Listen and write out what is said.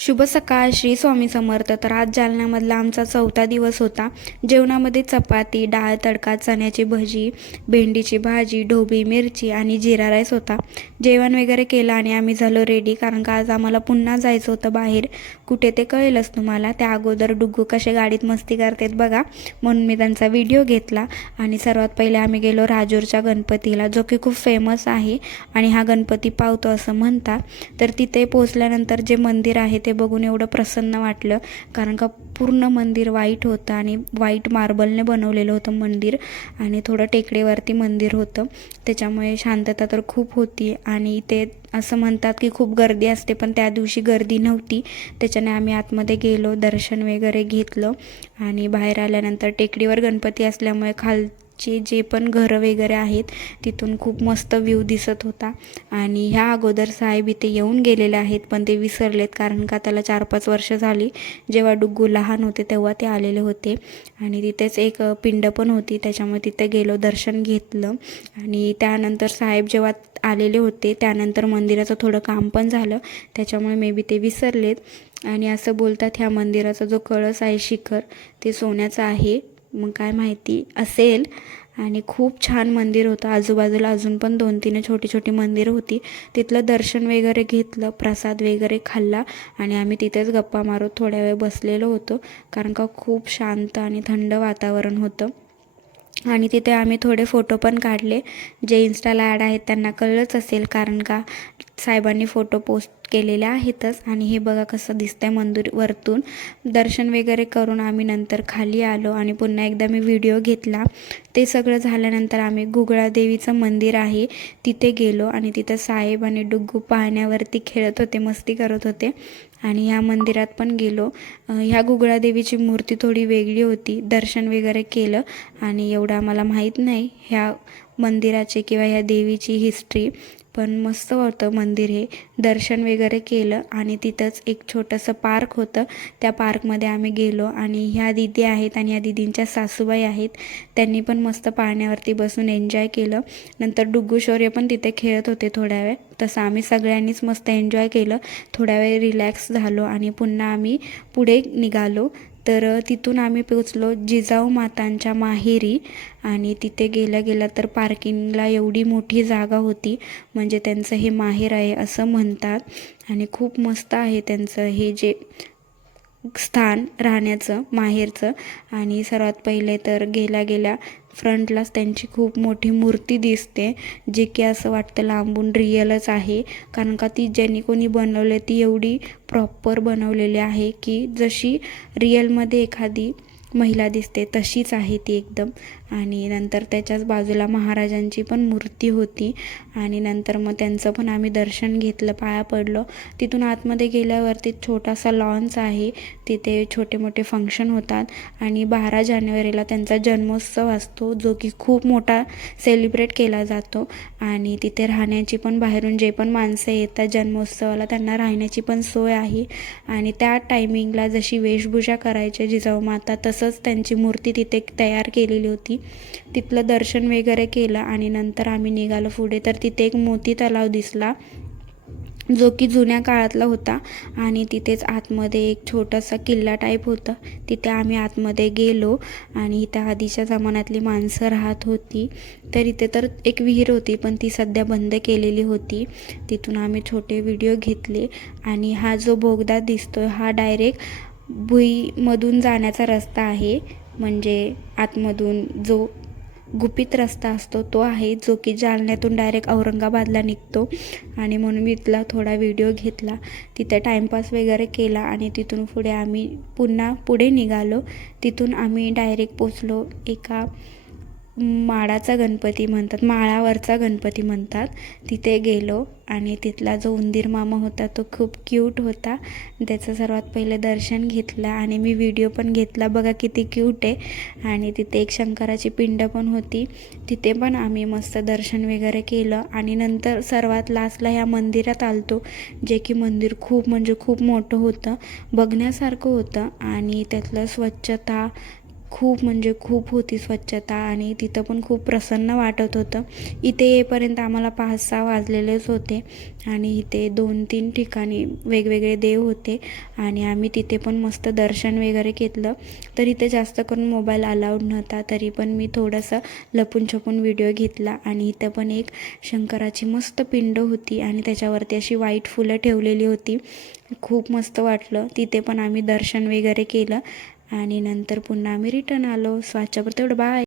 शुभ सकाळ. श्री स्वामी समर्थ. तर आज जालन्यामधला आमचा 4था दिवस होता. जेवणामध्ये चपाती, डाळ तडका, चण्याची भजी, भेंडीची भाजी, ढोबळी मिरची आणि जिरा राईस होता. जेवण वगैरे केलं आणि आम्ही झालो रेडी, कारण का आज आम्हाला पुन्हा जायचं होतं बाहेर. कुठे ते कळेलच तुम्हाला. त्या अगोदर डुग्गू कसे गाडीत मस्ती करतात बघा, म्हणून मी त्यांचा व्हिडिओ घेतला. आणि सर्वात पहिले आम्ही गेलो राजूरच्या गणपतीला, जो की खूप फेमस आहे आणि हा गणपती पावतो असं म्हणतात. तर तिथे पोचल्यानंतर जे मंदिर आहे ते बघून एवढं प्रसन्न वाटलं, कारण का पूर्ण मंदिर व्हाईट होतं आणि व्हाईट मार्बलने बनवलेलं होतं मंदिर. आणि थोडं टेकडीवरती मंदिर होतं, त्याच्यामुळे शांतता तर खूप होती. आणि ते असं म्हणतात की खूप गर्दी असते, पण त्या दिवशी गर्दी नव्हती. त्याच्याने आम्ही आतमध्ये गेलो, दर्शन वगैरे घेतलं. आणि बाहेर आल्यानंतर टेकडीवर गणपती असल्यामुळे जे पण घरं वगैरे आहेत तिथून खूप मस्त व्ह्यू दिसत होता. आणि ह्या अगोदर साहेब इथे येऊन गेलेले आहेत, पण ते विसरलेत, कारण का त्याला 4-5 वर्ष झाली. जेव्हा डुग्गू लहान होते तेव्हा ते आलेले होते. आणि तिथेच एक पिंड पण होती, त्याच्यामुळे तिथे गेलो, दर्शन घेतलं. आणि त्यानंतर साहेब जेव्हा आलेले होते त्यानंतर मंदिराचं थोडं काम पण झालं, त्याच्यामुळे मे बी ते विसरलेत. आणि असं बोलतात ह्या मंदिराचा जो कळस आहे, शिखर, ते सोन्याचं आहे. मग काय माहिती असेल. आणि खूप छान मंदिर होतं. आजूबाजूला अजून पण 2-3 छोटी छोटी मंदिरं होती. तिथलं दर्शन वगैरे घेतलं, प्रसाद वगैरे खाल्ला आणि आम्ही तिथेच गप्पा मारत थोड्या वेळ बसलेलो होतो, कारण का खूप शांत आणि थंड वातावरण होतं. आणि तिथे आम्ही थोडे फोटो पण काढले. जे इन्स्टाला ॲड आहेत त्यांना कळलंच असेल, कारण का साहेबांनी फोटो पोस्ट केलेले आहेतच. आणि हे बघा कसं दिसतंय मंदिर वरतून. दर्शन वगैरे करून आम्ही नंतर खाली आलो आणि पुन्हा एकदा मी व्हिडिओ घेतला. ते सगळं झाल्यानंतर आम्ही गुगळादेवीचं मंदिर आहे तिथे गेलो आणि तिथं साहेब आणि डुग्गू पाण्यावरती खेळत होते, मस्ती करत होते. आणि ह्या मंदिरात पण गेलो. ह्या गुगळादेवीची मूर्ती थोडी वेगळी होती. दर्शन वगैरे केलं आणि एवढं आम्हाला माहीत नाही ह्या मंदिराचे किंवा ह्या देवीची हिस्ट्री, पण मस्त होतं मंदिर हे. दर्शन वगैरे केलं आणि तिथंच एक छोटंसं पार्क होतं, त्या पार्कमध्ये आम्ही गेलो. आणि ह्या दीदी आहेत आणि ह्या दीदींच्या सासूबाई आहेत, त्यांनी पण मस्त पाण्यावरती बसून एन्जॉय केलं. नंतर डुग्गू शौर्य पण तिथे खेळत होते थोड्या वेळ. तसं आम्ही सगळ्यांनीच मस्त एन्जॉय केलं, थोड्या वेळ रिलॅक्स झालो आणि पुन्हा आम्ही पुढे निघालो. तर तिथून आम्ही पोचलो जिजाऊ मातांच्या माहेरी. आणि तिथे गेल्या गेल्या तर पार्किंगला एवढी मोठी जागा होती, म्हणजे त्यांचं हे माहेर आहे असं म्हणतात. आणि खूप मस्त आहे त्यांचं हे जे स्थान राहण्याचं, माहेरचं. आणि सर्वात पहिले तर गेल्या गेल्या फ्रंटलाच त्यांची खूप मोठी मूर्ती दिसते, जे की असं वाटतं लांबून रिअलच आहे, कारण का ती ज्यांनी कोणी बनवले ती एवढी प्रॉपर बनवलेली आहे की जशी रिअलमध्ये एखादी महिला दिसते तशीच आहे ती एकदम. आणि नंतर त्याच्याच बाजूला महाराजांची पण मूर्ती होती. आणि नंतर मग त्यांचं पण आम्ही दर्शन घेतलं, पाया पडलो. तिथून आतमध्ये गेल्यावरती छोटासा लॉन्स आहे, तिथे छोटे मोठे फंक्शन होतात. आणि 12 जानेवारीला त्यांचा जन्मोत्सव असतो, जो की खूप मोठा सेलिब्रेट केला जातो. आणि तिथे राहण्याची पण, बाहेरून जे पण माणसं येतात जन्मोत्सवाला त्यांना राहण्याची पण सोय आहे. आणि त्या टायमिंगला जशी वेशभूषा करायची जिजाऊ माता, तसंच त्यांची मूर्ती तिथे तयार केलेली होती. तिथलं दर्शन वगैरे केलं आणि नंतर आम्ही निघालो पुढे. तर तिथे एक मोती तलाव दिसला, जो की जुन्या काळातला होता. आणि तिथेच आतमध्ये एक छोटासा किल्ला टाईप होता, तिथे आम्ही आतमध्ये गेलो. आणि इथं आधीच्या जमान्यातली माणसं राहत होती. तर इथे तर एक विहीर होती, पण ती सध्या बंद केलेली होती. तिथून आम्ही छोटे व्हिडिओ घेतले. आणि हा जो बोगदा दिसतो हा डायरेक्ट भुईमधून जाण्याचा रस्ता आहे, म्हणजे आतमधून जो गुपित रस्ता असतो तो आहे, जो की जालन्यातून डायरेक्ट औरंगाबादला निघतो. आणि म्हणून मी इथला थोडा व्हिडिओ घेतला, तिथे टाईमपास वगैरे केला. आणि तिथून पुढे आम्ही पुन्हा पुढे निघालो. तिथून आम्ही डायरेक्ट पोचलो एका माळाचा गणपती म्हणतात, माळावरचा गणपती म्हणतात, तिथे गेलो. आणि तिथला जो उंदीर मामा होता तो खूप क्यूट होता, त्याचं सर्वात पहिले दर्शन घेतलं आणि मी व्हिडिओ पण घेतला. बघा किती क्यूट आहे. आणि तिथे एक शंकराची पिंड पण होती, तिथे पण आम्ही मस्त दर्शन वगैरे केलं. आणि नंतर सर्वात लास्टला ह्या मंदिरात आलतो, जे की मंदिर खूप म्हणजे खूप मोठं होतं, बघण्यासारखं होतं. आणि त्यातलं स्वच्छता, खूप म्हणजे खूप होती स्वच्छता आणि तिथं पण खूप प्रसन्न वाटत होतं. इथे येईपर्यंत आम्हाला 5-6 वाजलेलेच होते आणि इथे 2-3 ठिकाणी वेगवेगळे देव होते आणि आम्ही तिथे पण मस्त दर्शन वगैरे घेतलं. तर इथे जास्त करून मोबाईल अलाउड नव्हता, तरी पण मी थोडंसं लपून छपून व्हिडिओ घेतला. आणि इथं पण एक शंकराची मस्त पिंड होती आणि त्याच्यावरती अशी व्हाईट फुलं ठेवलेली होती. खूप मस्त वाटलं. तिथे पण आम्ही दर्शन वगैरे केलं आणि नंतर पुन्हा आम्ही रिटर्न आलो. सो आजच्यापुरतं एवढं, बाय.